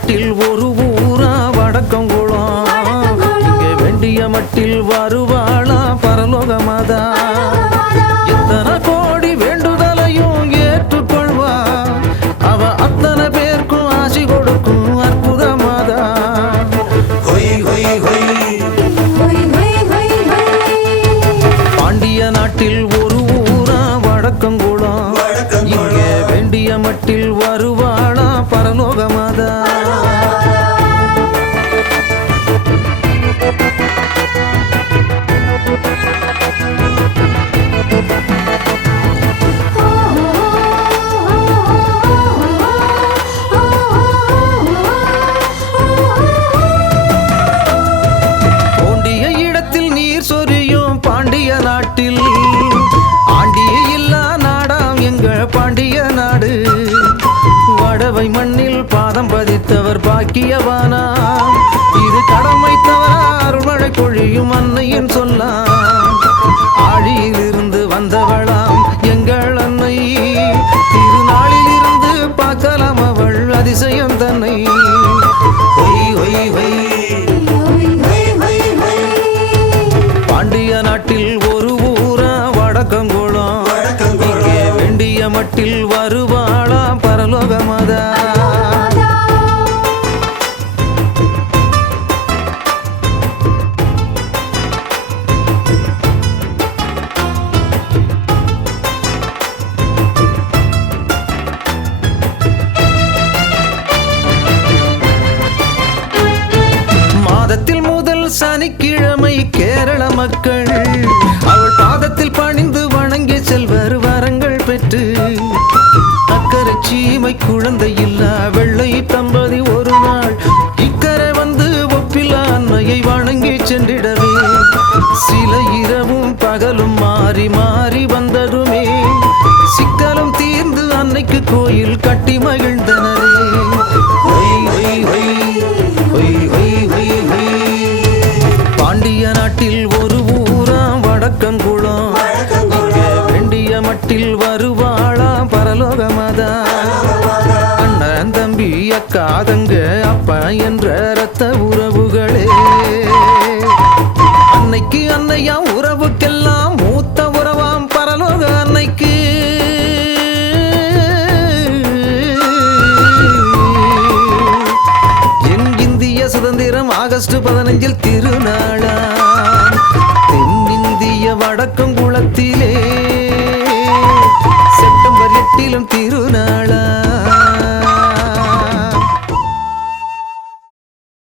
நாட்டில் ஒரு ஊரா வடக்கங்குளம். இங்கே வேண்டிய மட்டில் வருவாளா பரலோகமாதா. எத்தனை கோடி வேண்டுதலையும் ஏற்றுக்கொள்வா. அவ அத்தனை பேருக்கும் ஆசி கொடுக்கும் அற்புதமாதா. பாண்டிய நாட்டில் ஒரு ஊரா வடக்கங்குளம். இங்கே வேண்டிய மட்டில் வருவாளா பரலோகமாதா. தோண்டிய இடத்தில் நீர் சொரியும் பாண்டிய நாட்டில் ஆண்டிய இல்லா நாடாம் எங்கள் பாண்டிய நாடு. வடவை மண்ணில் பாதம் பதித்தவர் பாக்கியவானா. இது கடமை தவற அருள்மழை பொழியும் அன்னையின் சொல்லாம். ஆழியிலிருந்து வந்தவளாம் எங்கள் அன்னை. திருநாளில் இருந்து பார்க்கலாம் அவள் அதிசயம் தன்னை. பாண்டிய நாட்டில் ஒரு ஊரா வடக்கங்குளம். இங்கே வேண்டிய மட்டில் வருவாளா பரலோகமாதா. மாதத்தில் முதல் சனிக்கிழமை கேரள மக்கள் அவள் பாதத்தில் பணிந்து வணங்கி செல்வர் வரங்கள் பெற்று. அக்கறை சீமை குழந்தை இல்லா வெள்ளை தம்பதி ஒரு நாள் இக்கரை வந்து ஒப்பில்லா அன்னையை வணங்கி சென்றிடவே. சில இரவும் பகலும் மாறி மாறி வந்ததுமே சிக்கலும் தீர்ந்து அன்னைக்கு கோயில் கட்டி மகிழ்ந்தனரே. பாண்டிய நாட்டில் ஒரு ஊரா வடக்கங்குளம். இங்கே வேண்டிய மட்டில் வருவாளா பரலோகமாதா. அண்ணன் தம்பி அக்கா தங்க அப்பா என்ற இரத்த உறவுகளே. அன்னைக்கு அன்னையா உறவுக்கெல்லாம் மூத்த உறவாம் பரலோக அன்னைக்கு. என் இந்திய சுதந்திரம் ஆகஸ்ட் 15 திருநாளா.